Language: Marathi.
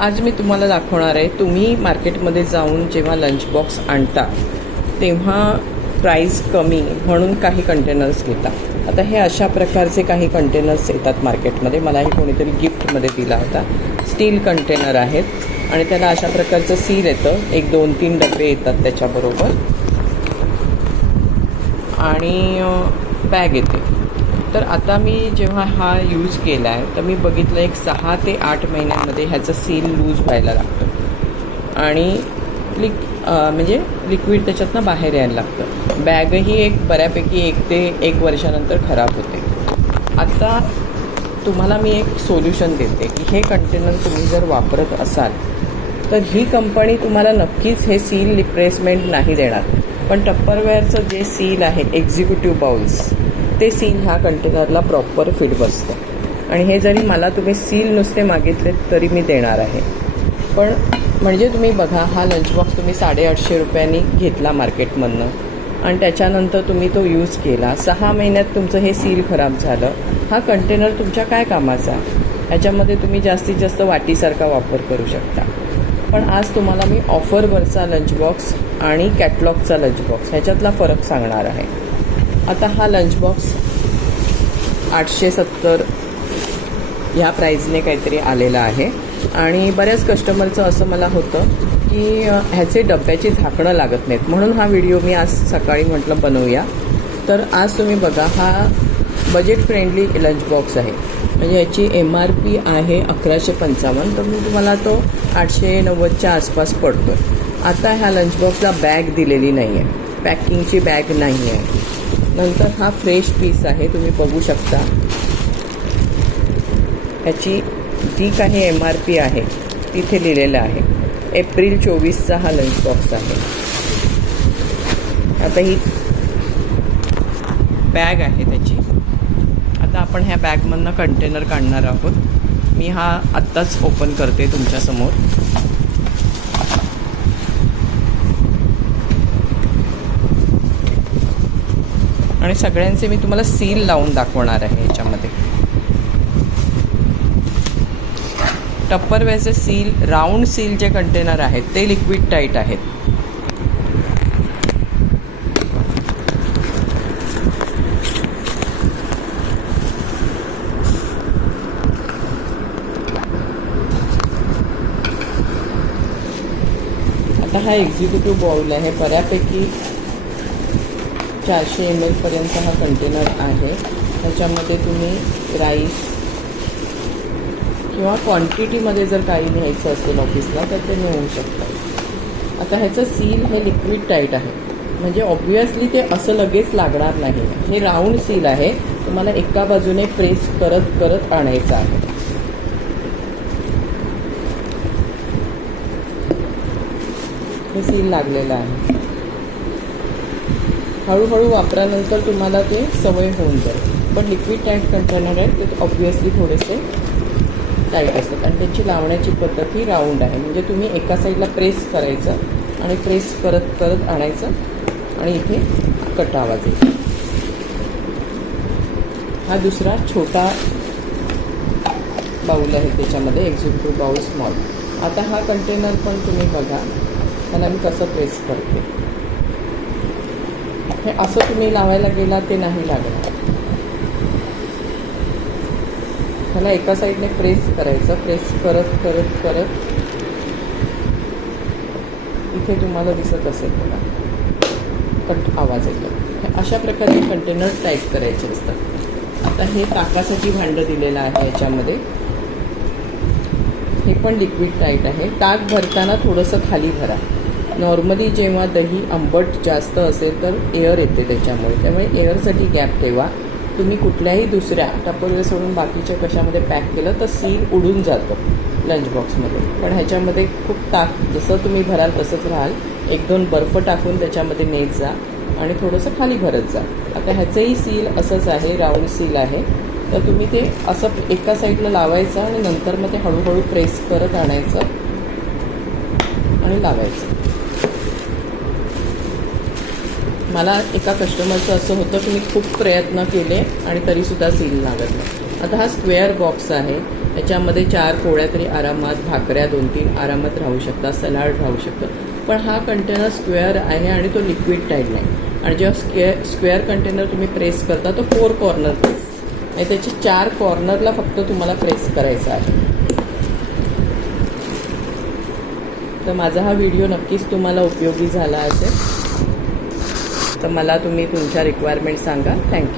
आज मी तुम्हाला दाखवणार आहे, तुम्ही मार्केटमध्ये जाऊन जेव्हा लंच बॉक्स आणता तेव्हा प्राईस कमी म्हणून काही कंटेनर्स घेता. आता हे अशा प्रकारचे काही कंटेनर्स येतात मार्केटमध्ये. मला हे कोणीतरी गिफ्टमध्ये दिला होता. स्टील कंटेनर आहेत आणि त्याला अशा प्रकारचं सील येतं. 1 2 3 डबे येतात त्याच्याबरोबर आणि बॅग येते. तर आता मी जेव्हा हा यूज केला आहे तर मी बघितलं 6 ते 8 महिन्यांमध्ये ह्याचं सील लूज व्हायला लागतं आणि म्हणजे लिक्विड त्याच्यातनं बाहेर यायला लागतं. बॅगही एक बऱ्यापैकी 1 ते 1 वर्षानंतर खराब होते. आता तुम्हाला मी एक सोल्युशन देते की हे कंटेनर तुम्ही जर वापरत असाल तर ही कंपनी तुम्हाला नक्कीच हे सील रिप्लेसमेंट नाही देणार, पण टप्परवेअरचं जे सील आहे एक्झिक्युटिव्ह बाउल्स ते सील ह्या कंटेनरला प्रॉपर फिट बसतं आणि हे जरी मला तुम्ही सील नुसते मागितले तरी मी देणार आहे. पण म्हणजे तुम्ही बघा, हा लंच बॉक्स तुम्ही 850 रुपयांनी घेतला मार्केटमधनं आणि त्याच्यानंतर तुम्ही तो यूज केला. 6 महिन्यात तुमचं हे सील खराब झालं. हा कंटेनर तुमच्या काय कामाचा? ह्याच्यामध्ये तुम्ही जास्तीत जास्त वाटीसारखा वापर करू शकता. पण आज तुम्हाला मी ऑफरवरचा लंच बॉक्स आणि कॅटलॉगचा लंच बॉक्स ह्याच्यातला फरक सांगणार आहे. आता हा लंच बॉक्स 870 ह्या प्राईजने काहीतरी आलेला आहे आणि बऱ्याच कस्टमरचं असं मला होतं की ह्याचे डब्याची झाकणं लागत नाहीत, म्हणून हा व्हिडिओ मी आज सकाळी म्हटलं बनवूया. तर आज तुम्ही बघा, हा बजेट फ्रेंडली लंच बॉक्स आहे. म्हणजे याची MRP आहे 1155, तर मी तुम्हाला तो 890च्या आसपास पडतो. आता ह्या लंच बॉक्सला बॅग दिलेली नाही आहे, पॅकिंगची बॅग नाही आहे. नंतर हा फ्रेश पीस आहे, तुम्ही बघू शकता. ह्याची जी काही MRP आहे तिथे लिहिलेलं आहे. एप्रिल 24चा हा लंच बॉक्स आहे. आता ही बॅग आहे त्याची. आता आपण ह्या बॅगमधनं कंटेनर काढणार आहोत. मी हा आत्ताच ओपन करते तुमच्यासमोर. आणि सगळ्यांचे मी तुम्हाला सील लावून दाखवणार आहे. याच्यामध्ये टप्परवेअरचे सील, राऊंड सील जे कंटेनर आहेत ते लिक्विड टाईट आहेत. आता हा एक्झिक्युटिव्ह बाउल आहे. बऱ्यापैकी 400 ml पर्यंत हा कंटेनर आहे. त्याच्यामध्ये तुम्ही राईस किंवा क्वांटिटीमध्ये जर काही न्यायचं असेल ऑफिसला तर ते नेऊ शकता. आता ह्याचं सील हे लिक्विड टाईट आहे, म्हणजे ऑब्व्हियसली ते असं लगेच लागणार नाही. हे राऊंड सील आहे, तुम्हाला एका बाजूने प्रेस करत करत आणायचं आहे. हे सील लागलेलं आहे. हळूहळू वापरानंतर तुम्हाला ते सवय होऊन जाईल. पण लिक्विड टाईट कंटेनर आहे ते ऑब्व्हियसली थोडेसे टाईट असतात आणि त्यांची लावण्याची पद्धत ही राऊंड आहे. म्हणजे तुम्ही एका साईडला प्रेस करायचं आणि प्रेस करत करत आणायचं आणि इथे कट आवाज येतो. हा दुसरा छोटा बाऊल आहे त्याच्यामध्ये, एक्झिक्युटिव्ह बाऊल स्मॉल. आता हा कंटेनर पण तुम्ही बघा, त्याला मी कसं प्रेस करते. हे असं तुम्ही लावायला गेला ते नाही लागणार. त्याला एका साईडने प्रेस करायचं, प्रेस करत करत करत इथे तुम्हाला दिसत असेल बघा कट आवाज येतो. हे अशा प्रकारे कंटेनर टाईप करायचे असतात. आता हे ताकासाठी भांडं दिलेलं आहे याच्यामध्ये. हे पण लिक्विड टाईट आहे. ताक भरताना थोडंसं खाली भरा. नॉर्मली जेव्हा दही आंबट जास्त असेल तर एअर येते त्याच्यामुळे, त्यामुळे एअरसाठी गॅप ठेवा. तुम्ही कुठल्याही दुसऱ्या टप्परवेअर सोडून बाकीच्या कशामध्ये पॅक केलं तर सील उडून जातं लंच बॉक्समध्ये. पण ह्याच्यामध्ये खूप ताक जसं तुम्ही भराल तसंच राहाल. 1-2 बर्फ टाकून त्याच्यामध्ये नेत जा आणि थोडंसं खाली भरत जा. आता ह्याचंही सील असंच आहे, राऊंड सील आहे. तर तुम्ही ते असं एका साईडला लावायचं आणि नंतर मग ते हळूहळू प्रेस करत आणायचं आणि लावायचं. मला एका कस्टमरचं असं होतं की मी खूप प्रयत्न केले आणि तरीसुद्धा सील लागत नाही. आता हा स्क्वेअर बॉक्स आहे. याच्यामध्ये 4 पोळ्या तरी आरामात, भाकऱ्या 2-3 आरामात राहू शकतात, सलाड राहू शकतं. पण हा कंटेनर स्क्वेअर आहे आणि तो लिक्विड टाईट नाही. आणि जेव्हा स्क्वेअर कंटेनर तुम्ही प्रेस करता तो 4 कॉर्नर प्रेस आणि त्याची 4 कॉर्नरला फक्त तुम्हाला प्रेस करायचा आहे. तर माझा हा व्हिडिओ नक्कीच तुम्हाला उपयोगी झाला असेल. तर मला तुम्ही तुमच्या रिक्वायरमेंट सांगा. थँक्यू.